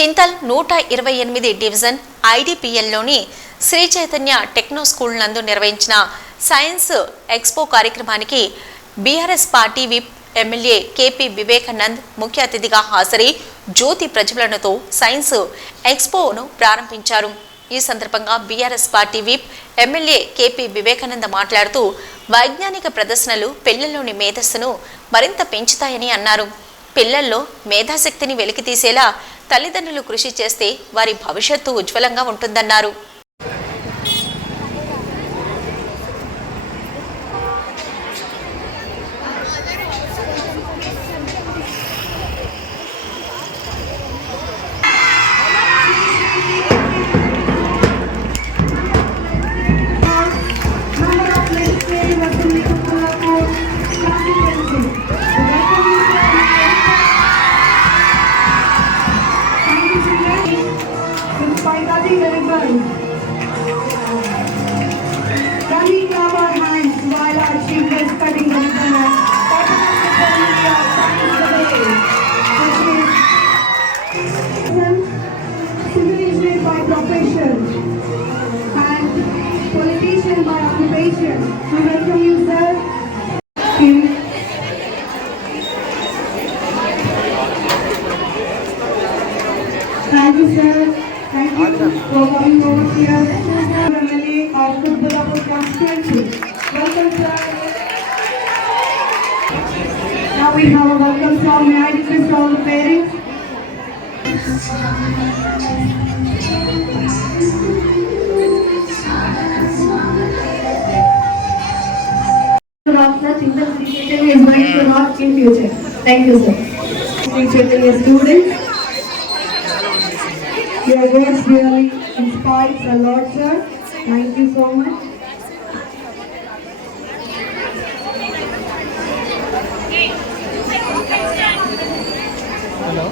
Chintal 128 division ఐడిపిఎల్లోని Sri Chaitanya techno school నందు నిర్వహించిన సైన్స్ ఎక్స్పో కార్యక్రమానికి BRS party whip MLA KP Vivekanand ముఖ్య అతిథిగా హాజరై జ్యోతి ప్రజ్వలనతో సైన్స్ ఎక్స్పోను ప్రారంభించారు. ఈ సందర్భంగా BRS party whip MLA KP Vivekananda మాట్లాడుతూ వైజ్ఞానిక ప్రదర్శనలు పిల్లల్లోని మేధస్సును మరింత పెంచుతాయని అన్నారు. పిల్లల్లో మేధాశక్తిని వెలికితీసేలా తల్లిదండ్రులు కృషి చేస్తే వారి భవిష్యత్తు ఉజ్వలంగా ఉంటుందన్నారు. Thank you, sir. Thank you for coming over here. MLA of Kutbulapur constituency. Welcome, sir. Now we have a welcome song. May I request all the parents? Chintal Sri Chaitanya is going to rock in future. Thank you, sir. Sri Chaitanya students. Your words really inspires a lot, sir. Thank you so much. Hello.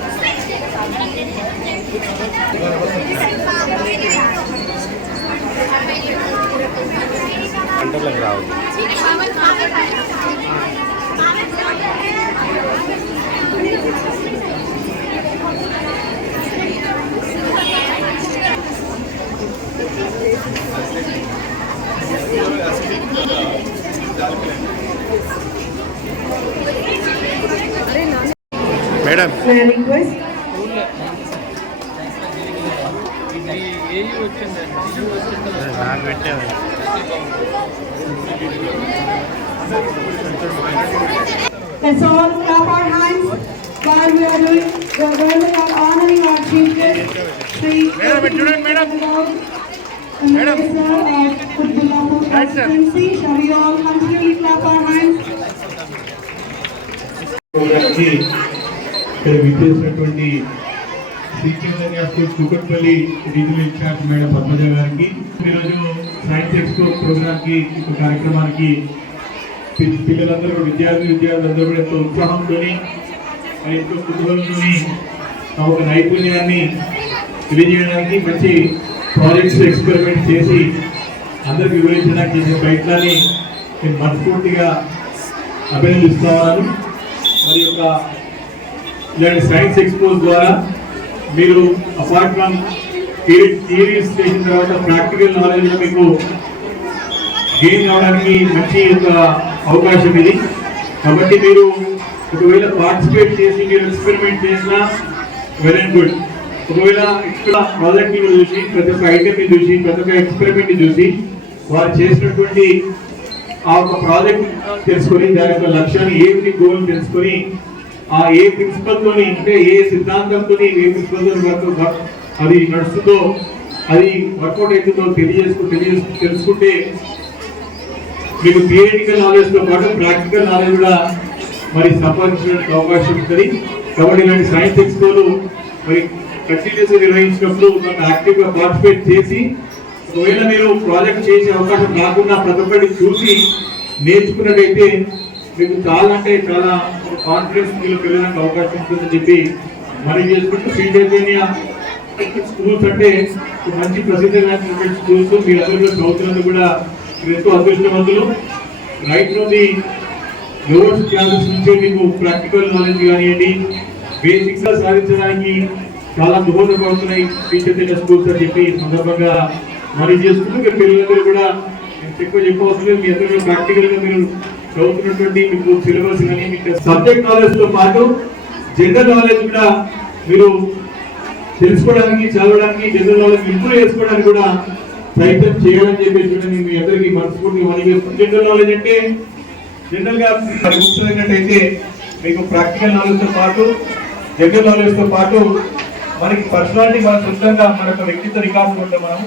Madam, may I request? Let's all clap our hands while we are honoring our chief guest, Sri Madam, sir of Kutbulapur constituency. Shall we all continually clap our hands? Shri Chaitanya school Kukatpally regional incharge madam Padmaja గారికి ఈరోజు science expo ప్రోగ్రామ్కి కార్యక్రమానికి పిల్లలందరూ విద్యార్థులందరూ కూడా ఎంతో ఉత్సాహంతో ఎంతో కుతూహలంతో ఒక నైపుణ్యాన్ని తెలియజేయడానికి మంచి ప్రాజెక్ట్స్ ఎక్స్పెరిమెంట్ చేసి అందరికి వివరించడానికి చేసే ప్రయత్నాన్ని నేను మనస్ఫూర్తిగా అభినందిస్తున్నాను. మరి యొక్క ఇలాంటి సైన్స్ ఎక్స్పోజ్ ద్వారా మీరు అపార్ట్ ఫ్రమ్ థియరీస్ చేసిన తర్వాత ప్రాక్టికల్ నాలెడ్జ్ మీకు గెయిన్ కావడానికి మంచి ఒక అవకాశం ఇది. కాబట్టి మీరు ఒకవేళ పార్టిసిపేట్ చేసి మీరు ఎక్స్పెరిమెంట్ చేసినా వెల్ అండ్ గుడ్. ఒకవేళ ఇక్కడ ప్రాజెక్ట్ని చూసి ప్రతి ఒక్క ఐటెంని చూసి ప్రతి ఒక్క ఎక్స్పెరిమెంట్ని చూసి వారు చేసినటువంటి ఆ ఒక ప్రాజెక్ట్ తెలుసుకొని దాని యొక్క లక్ష్యాన్ని ఏమిటి గోల్ తెలుసుకొని ఆ ఏ ప్రిన్సిపల్తో అంటే ఏ సిద్ధాంతంతో ఏ ప్రిన్సిపల్తో అది నడుస్తుందో అది వర్కౌట్ అవుతుందో తెలుసుకుంటే మీకు థియరిటికల్ నాలెడ్జ్తో పాటు ప్రాక్టికల్ నాలెడ్జ్ కూడా మరి సంపాదించడానికి అవకాశం ఉంటుంది. కాబట్టి ఇలాంటి సైన్స్ ఎక్స్పోలు మరి కంటిన్యూస్గా నిర్వహించినప్పుడు యాక్టివ్గా పార్టిసిపేట్ చేసి ఒకవేళ మీరు ప్రాజెక్ట్ చేసే అవకాశం రాకుండా ప్రతి ఒక్కటి చూసి నేర్చుకున్నట్టయితే మీకు చాలా అంటే చాలా కాన్ఫిడెన్స్ మీరు పెరగడానికి అవకాశం ఉంటుందని చెప్పి మనం చేసుకుంటూ శ్రీ చైతన్య స్కూల్స్ అంటే మంచి ప్రసిద్ధమైనటువంటి స్కూల్స్ మీ అందరూ చదువుతున్నందుకు కూడా ఎంతో అదృష్టవంతులు. రైట్ నుండి లోవర్స్ క్లాసెస్ నుంచే మీకు ప్రాక్టికల్ నాలెడ్జ్ కానివ్వండి, బేసిక్స్ సాధించడానికి చాలా దోహదపడుతున్నాయి టీచర్ స్కూల్స్ అని చెప్పి ఈ సందర్భంగా మనం చేసుకుంటూ మీ పిల్లలందరూ కూడా ఎక్కువ చెప్పవస్తుంది. మీ అందరూ ప్రాక్టికల్ గా మీరు చదువుతున్నటువంటి మీకు సిలబస్ కానీ మీకు సబ్జెక్ట్ నాలెడ్జ్ తో పాటు జనరల్ నాలెడ్జ్ కూడా మీరు తెలుసుకోవడానికి, చదవడానికి, జనరల్ నాలెడ్జ్ ఇంప్రూవ్ చేసుకోవడానికి కూడా ప్రయత్నం చేయాలని చెప్పేసి కూడా నేను మీ అందరికీ మనస్ఫూర్తిగా మనవి చేస్తున్నాను. జనరల్ నాలెడ్జ్ అంటే జనరల్ గా బుక్స్ అయినట్టయితే మీకు ప్రాక్టికల్ నాలెడ్జ్ తో పాటు జనరల్ నాలెడ్జ్ తో పాటు మనకి పర్సనాలిటీ మన సొంతంగా మన వ్యక్తిత్వ రికార్డు ఉంటాం మనం